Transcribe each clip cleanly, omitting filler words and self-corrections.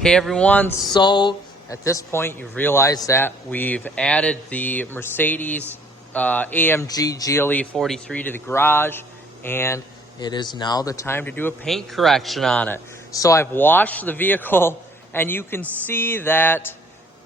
Hey everyone, so at this point you've realized that we've added the Mercedes AMG GLE43 to the garage, and it is now the time to do a paint correction on it. So I've washed the vehicle and you can see that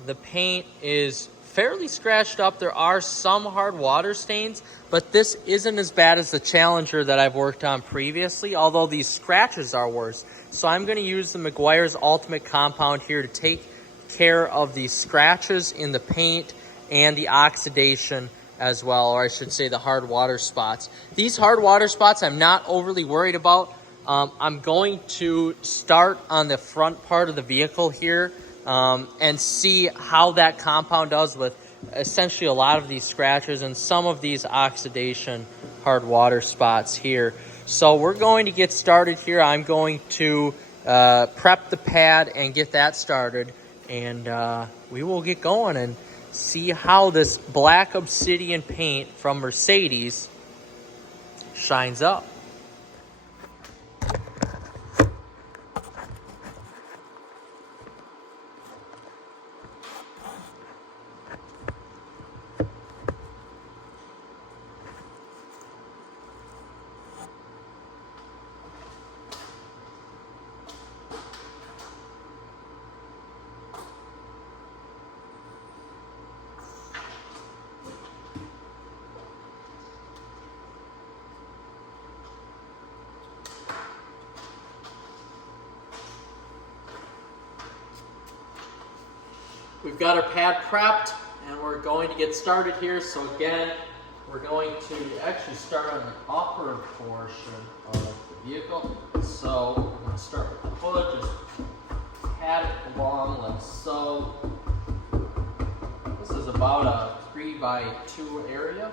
the paint is fairly scratched up. There are some hard water stains, but this isn't as bad as the Challenger that I've worked on previously, although these scratches are worse. So I'm going to use the Meguiar's Ultimate Compound here to take care of the scratches in the paint and the oxidation as well, or I should say the hard water spots. These hard water spots I'm not overly worried about. I'm going to start on the front part of the vehicle here and see how that compound does with essentially a lot of these scratches and some of these oxidation hard water spots here. So we're going to get started here. I'm going to prep the pad and get that started, and we will get going and see how this black obsidian paint from Mercedes shines up. We've got our pad prepped and we're going to get started here. So again, we're going to actually start on the upper portion of the vehicle. So we're going to start with the hood, just pat it along like so. This is about a 3x2 area.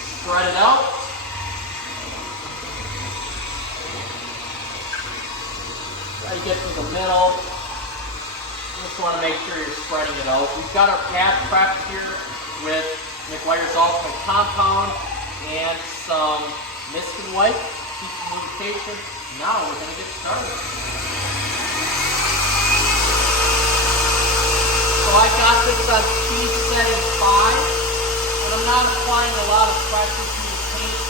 Spread it out. Try to get to the middle. Just want to make sure you're spreading it out. We've got our pad prepped here with Meguiar's Ultimate Compound and some mist and wipe. Keep some lubrication. Now we're going to get started. So I got this on speed setting 5, and I'm not applying a lot of pressure to the paint.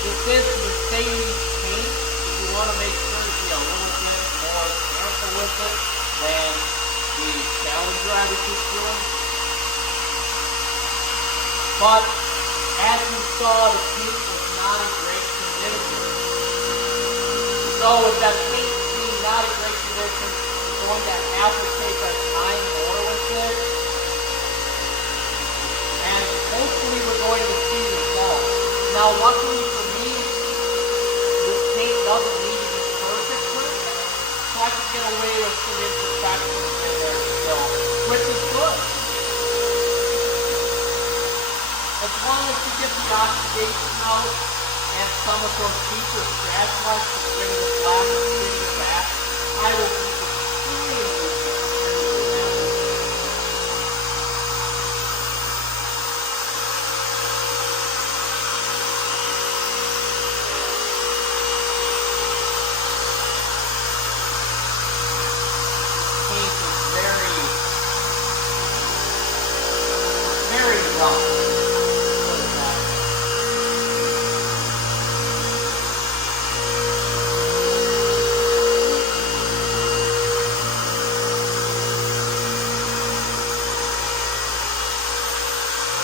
This is Mercedes paint, so you want to make sure to be a little bit more careful with it than the Challenger I was just doing. But as you saw, the paint was not in great condition. So with that paint being not in great condition, we're going to have to take our time more with it. And hopefully we're going to see results. Now luckily for me, this paint doesn't need to be perfect with it. So I can get away with some imperfections in there still, which is good. As long as you get the oxidation out and some of those deeper scratch marks to bring the black obsidian back, I will be extremely happy. Very rough.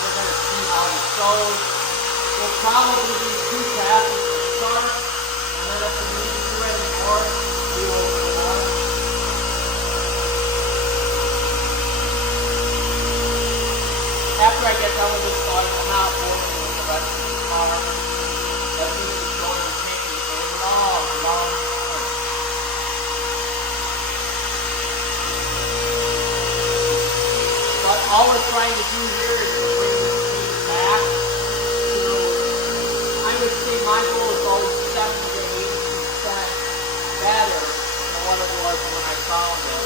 We're going to see how it goes. We'll probably do 2 passes to start, and then if we need to do any more, we will do more. After I get done with this volume, I'm not bored with the rest of the car. That means it's going to take me a long time. But all we're trying to do here is to bring this paint back to, I would say my goal is always 70 to 80% better than what it was when I found it.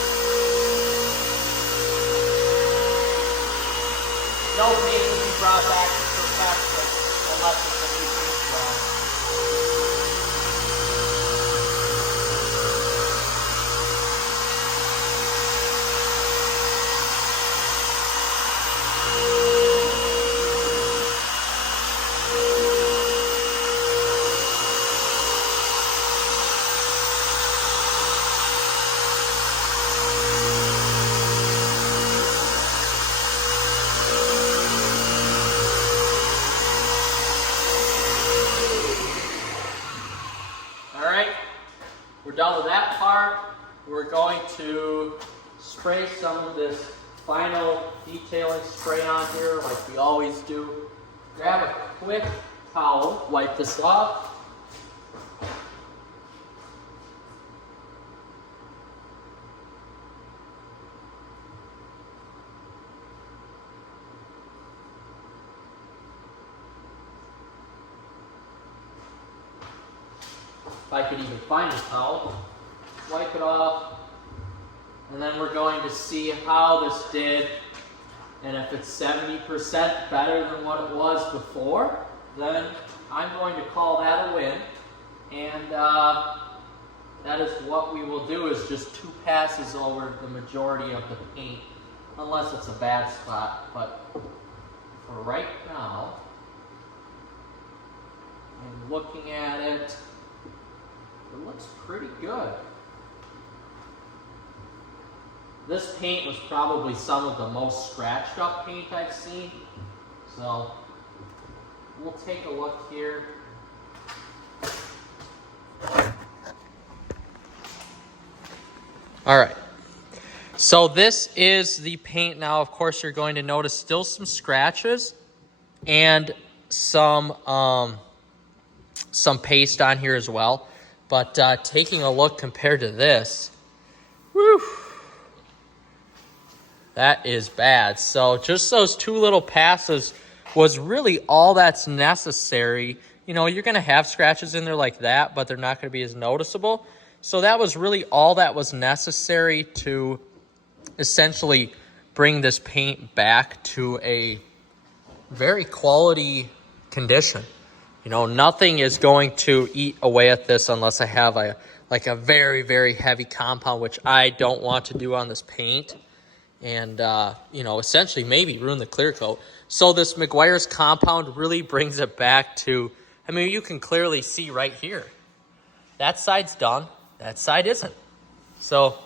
No paint can be brought back to perfection unless it's a new paint job. we're done with that part. We're going to spray some of this final detailing spray on here like we always do. Grab a quick towel, wipe this off. If I could even find a towel, wipe it off, and then we're going to see how this did, and if it's 70% better than what it was before, then I'm going to call that a win, and that is what we will do, is just 2 passes over the majority of the paint, unless it's a bad spot. But for right now, I'm looking at it. It looks pretty good. This paint was probably some of the most scratched up paint I've seen. So we'll take a look here. All right. So this is the paint now. Of course, you're going to notice still some scratches and some paste on here as well. But taking a look compared to this, whew, that is bad. So just those 2 little passes was really all that's necessary. You know, you're going to have scratches in there like that, but they're not going to be as noticeable. So that was really all that was necessary to essentially bring this paint back to a very quality condition. You know, nothing is going to eat away at this unless I have a very, very heavy compound, which I don't want to do on this paint. And, you know, essentially maybe ruin the clear coat. So this Meguiar's compound really brings it back to, I mean, you can clearly see right here. That side's done. That side isn't. So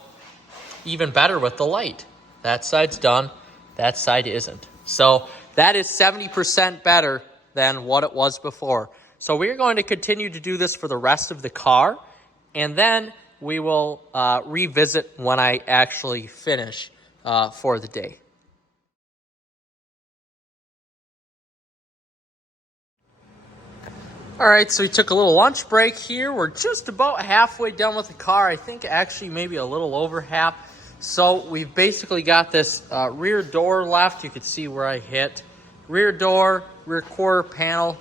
even better with the light. That side's done. That side isn't. So that is 70% better than what it was before. So we're going to continue to do this for the rest of the car, and then we will revisit when I actually finish for the day. All right, so we took a little lunch break here. We're just about halfway done with the car. I think actually maybe a little over half. So we've basically got this rear door left. You can see where I hit. Rear door, rear quarter panel,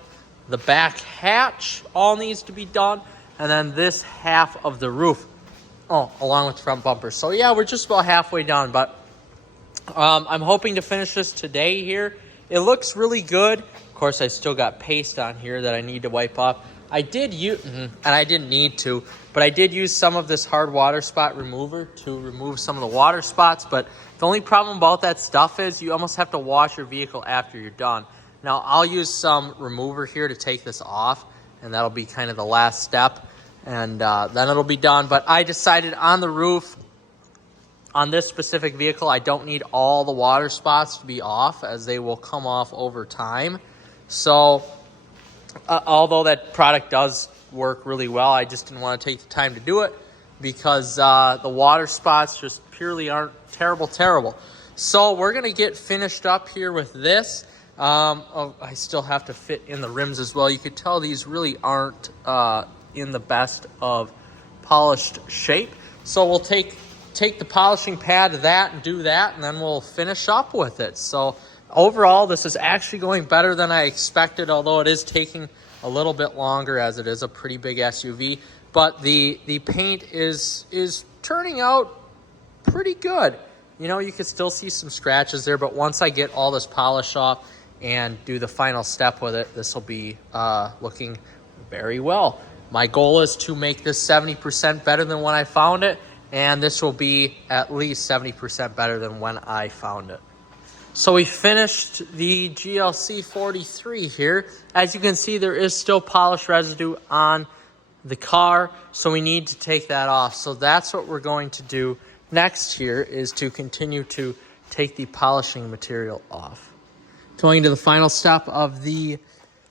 the back hatch all needs to be done, and then this half of the roof, along with the front bumper. So yeah, we're just about halfway done, but I'm hoping to finish this today here. It looks really good. Of course, I still got paste on here that I need to wipe off. I did use, and I didn't need to, but I did use some of this hard water spot remover to remove some of the water spots. But the only problem about that stuff is you almost have to wash your vehicle after you're done. Now, I'll use some remover here to take this off, and that'll be kind of the last step, and then it'll be done. But I decided on the roof, on this specific vehicle, I don't need all the water spots to be off, as they will come off over time. So although that product does work really well, I just didn't want to take the time to do it because the water spots just purely aren't terrible. So we're going to get finished up here with this. I still have to fit in the rims as well. You could tell these really aren't in the best of polished shape. So we'll take the polishing pad to that and do that, and then we'll finish up with it. So overall, this is actually going better than I expected, although it is taking a little bit longer as it is a pretty big SUV. But the paint is turning out pretty good. You know, you can still see some scratches there, but once I get all this polish off and do the final step with it, this will be looking very well. My goal is to make this 70% better than when I found it, and this will be at least 70% better than when I found it. So we finished the GLC43 here. As you can see, there is still polish residue on the car, so we need to take that off. So that's what we're going to do next here, is to continue to take the polishing material off. Going to the final step of the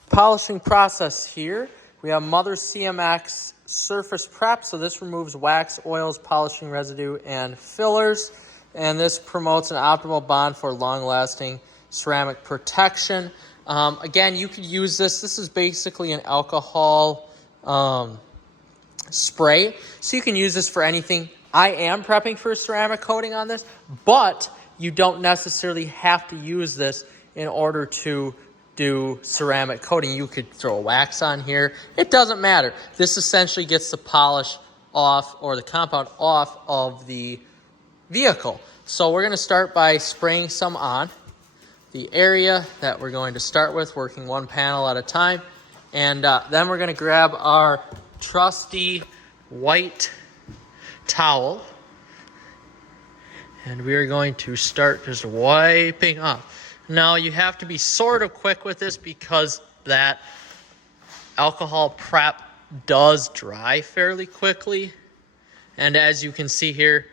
polishing process here, we have Mother CMX surface prep. So this removes wax, oils, polishing residue, and fillers. And this promotes an optimal bond for long-lasting ceramic protection. Again, you could use this. This is basically an alcohol spray. So you can use this for anything. I am prepping for a ceramic coating on this, but you don't necessarily have to use this in order to do ceramic coating. You could throw wax on here. It doesn't matter. This essentially gets the polish off, or the compound off of the vehicle. So we're going to start by spraying some on the area that we're going to start with, working one panel at a time. And then we're going to grab our trusty white towel, and we are going to start just wiping off. Now you have to be sort of quick with this because that alcohol prep does dry fairly quickly. And as you can see here,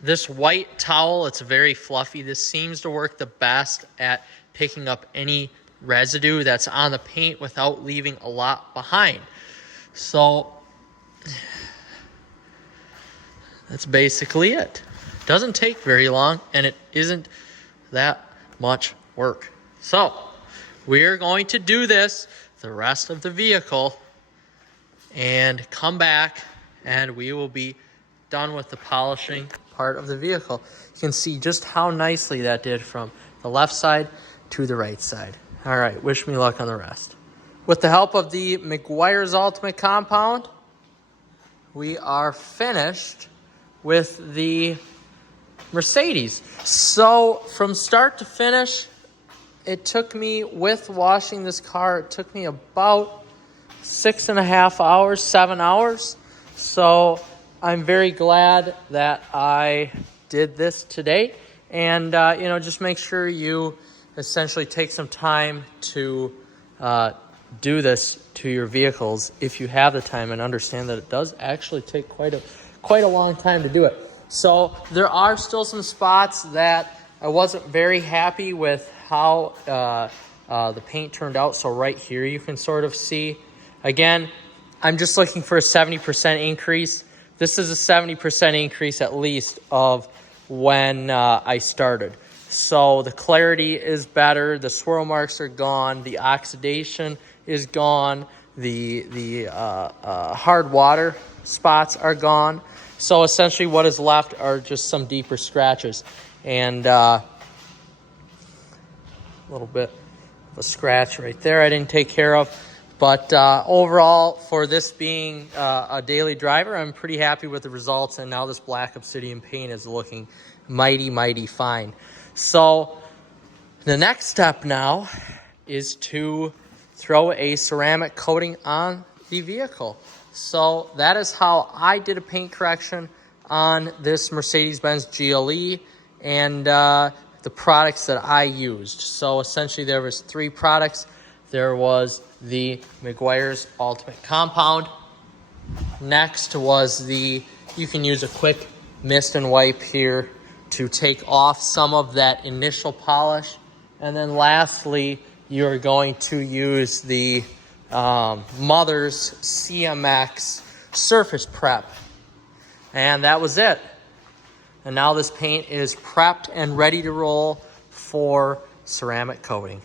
this white towel, it's very fluffy. This seems to work the best at picking up any residue that's on the paint without leaving a lot behind. So that's basically it. Doesn't take very long, and it isn't that much work. So we're going to do this the rest of the vehicle and come back, and we will be done with the polishing part of the vehicle. You can see just how nicely that did from the left side to the right side. All right, wish me luck on the rest. With the help of the Meguiar's Ultimate Compound, we are finished with the Mercedes. So from start to finish, it took me, with washing this car, it took me about 6.5 hours, 7 hours. So I'm very glad that I did this today. And, just make sure you essentially take some time to do this to your vehicles if you have the time, and understand that it does actually take quite a long time to do it. So there are still some spots that I wasn't very happy with how the paint turned out. So right here you can sort of see. Again, I'm just looking for a 70% increase. This is a 70% increase at least of when I started. So the clarity is better, the swirl marks are gone, the oxidation is gone, the hard water spots are gone. So essentially what is left are just some deeper scratches, and a little bit of a scratch right there I didn't take care of. But overall, for this being a daily driver, I'm pretty happy with the results, and now this black obsidian paint is looking mighty, mighty fine. So the next step now is to throw a ceramic coating on the vehicle. So that is how I did a paint correction on this Mercedes-Benz GLE and the products that I used. So essentially there was 3 products. There was the Meguiar's Ultimate Compound. Next was you can use a quick mist and wipe here to take off some of that initial polish. And then lastly, you're going to use the Mother's CMX Surface Prep. And that was it. And now this paint is prepped and ready to roll for ceramic coating.